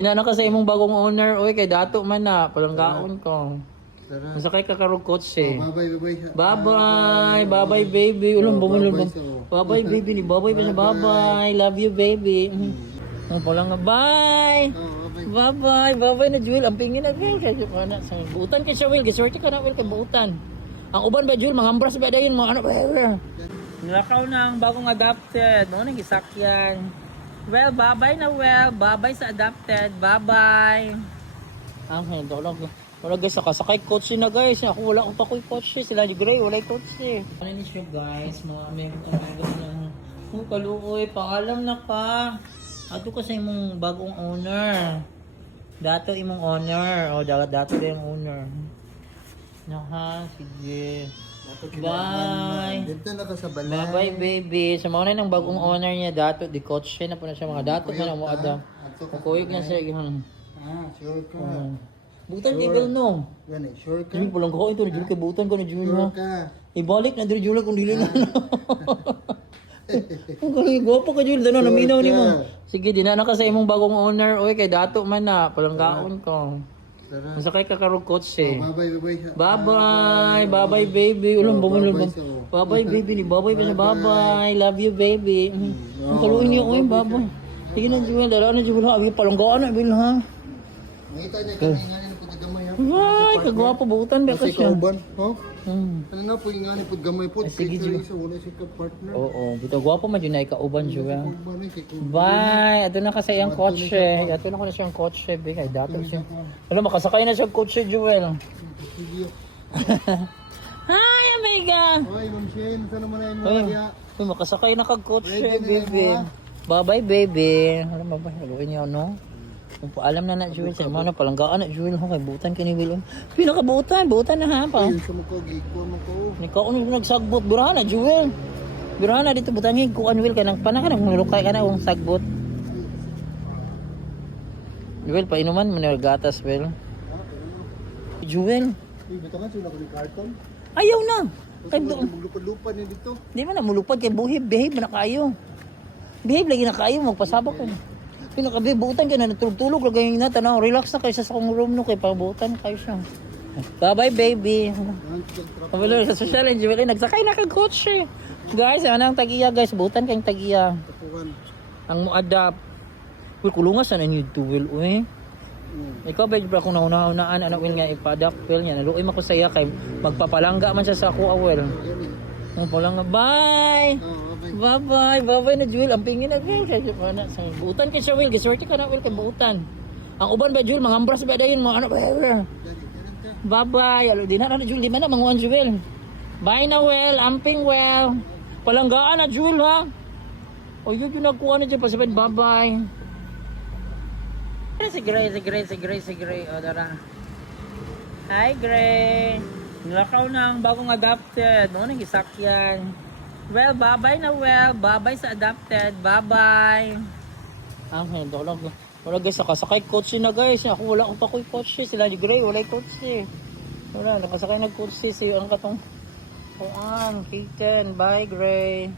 Inana ka sa imong bagong owner, oy kay dato man na, palanggaon ko. Masakay ka karong kotse. Bye-bye, bye-bye baby. Ulang bumulong. Bye-bye baby ni bye-bye pa siya. Bye-bye. Love you baby. Ang palang bye. Bye-bye. Bye-bye na Jewel. Ang pingin na Jewel. Sa buutan kay siya Will. Giswerte ka na Will kay buutan. Ang uban ba Jewel, mangambras ba dayon mga ano ba? Nilakaw na ang bagong adopted. Mo nang gisakyan. Well, bye-bye na Well. Bye-bye sa adopted. Bye-bye. Ang dolog. Wala guys, sakasakay coach na guys. Ako wala akong pakoy coach sila ni Gray, wala coach Ano ni siya guys, mga amigo ng kaluoy, paalam na ka. Ato kasi imong bagong owner. Dato imong owner. O dato yung owner. Naha, sige. Bye. Dito na ka sa balay. Bye baby. Sa mga ng bagong owner niya, dato di coach na po na siya mga dato man ang ada. Kukuig na siya ihang. Sure ka. Butan kay Bel no. Gani, sure ka. Juli pulang ko ito, Juli kay butan ko na Juli Sure mo. ka. Ibalik na diri Juli kung dili na. Ang kaya gwapo ka Juli, dano naminaw ni mo. Sige, dinana ka sa imong bagong owner, oy kay dato man na, palanggaon ko. Masakay ka karong kotse. Bye-bye, bye-bye baby. Ulang bumulong. Bye-bye baby ni bye-bye pa siya. Bye-bye, love you baby. Ang kaluin niyo, oy bye-bye. Sige na Juli, dala na Juli ha, palanggaan na Bil ha. Makita niya kanina ni pud gamay ha. Ay, kagwapo butan ba ka Kasi siya? kauban, ho? Ano na pud ingani pud gamay pud. Sige, Sa wala si ka partner. Oo, bitaw gwapo man yun na ikauban siya. Kauban ni kay kauban. Bye! Ato na kasi yung kotse. Ato na ko na siyang kotse. Bigay, dato siya. Ano, makasakay na siya kotse, Jewel. Sige. Hi, amiga! Hoy, Ma'am Shane, saan naman ay mo Ay, diya? ay, makasakay na kag kotse, Ready na baby. yan, Bye-bye, baby. Ano ba ba? Haluin niyo, no? Kung paalam na na, Jewel. Sa mga palanggaan na, Jewel. Kay butan kay ni Will. Pinakabutan. Butan na ha, pa. Ayun sa mo ko, gikuan mo ko. Ikaw ano nagsagbot. Birahan na, Jewel. Birahan na dito. Butangin ko, Will. Kanang panaka nang mulukay ka na kung sagbot. Jewel, painuman mo na gatas, Will. Jewel. Uy, bitaw nga sila ko ni carton. Ayaw na. Kay Maglupad-lupad niya dito. di man na mulupad kay buhib, behave na kayo. Behave lagi na kayo magpasabak ko. Pinakabe buutan kay na natulog-tulog lagi na tanaw. Relax na kayo sa akong room no kay pabutan kayo siya. Bye-bye baby. Pabalo sa social and Jewel nagsakay na kag coach. Guys, anang tagiya guys, buutan kayong tagiya. Ang mo adapt. Will kulungas na need to will uy. Ikaw ba jud akong nauna-unaan ano will nga ipa-adapt will niya. Naluoy man ko saya kay magpapalangga man siya sa ako awel. Ang palangga bye. Bye-bye. Bye-bye na Jewel. Ang pingin na Jewel. Sa buutan kay siya Will. Giswerte ka na Will kay buutan. Ang uban ba Jewel? Mangambras ba dayon mga ano ba? Bye-bye. Alo di na Jewel. Di man na manguan Jewel. Bye na Will. Amping Will. Palanggaan na Jewel ha. O yun yung nagkuha na dyan. Pasabay bye-bye. Si Gray. O dara. Hi Gray. Nilakaw na ang bagong adopted. Mo nang gisakyan. Well, bye-bye na Well. Bye-bye sa adopted. Bye-bye. Ang dolog. Wala guys, sakasakay coach na guys. Ako wala akong pakoy coach sila ni Gray, wala coach Wala, nakasakay nag coach si ang katong Kitten. Bye Gray.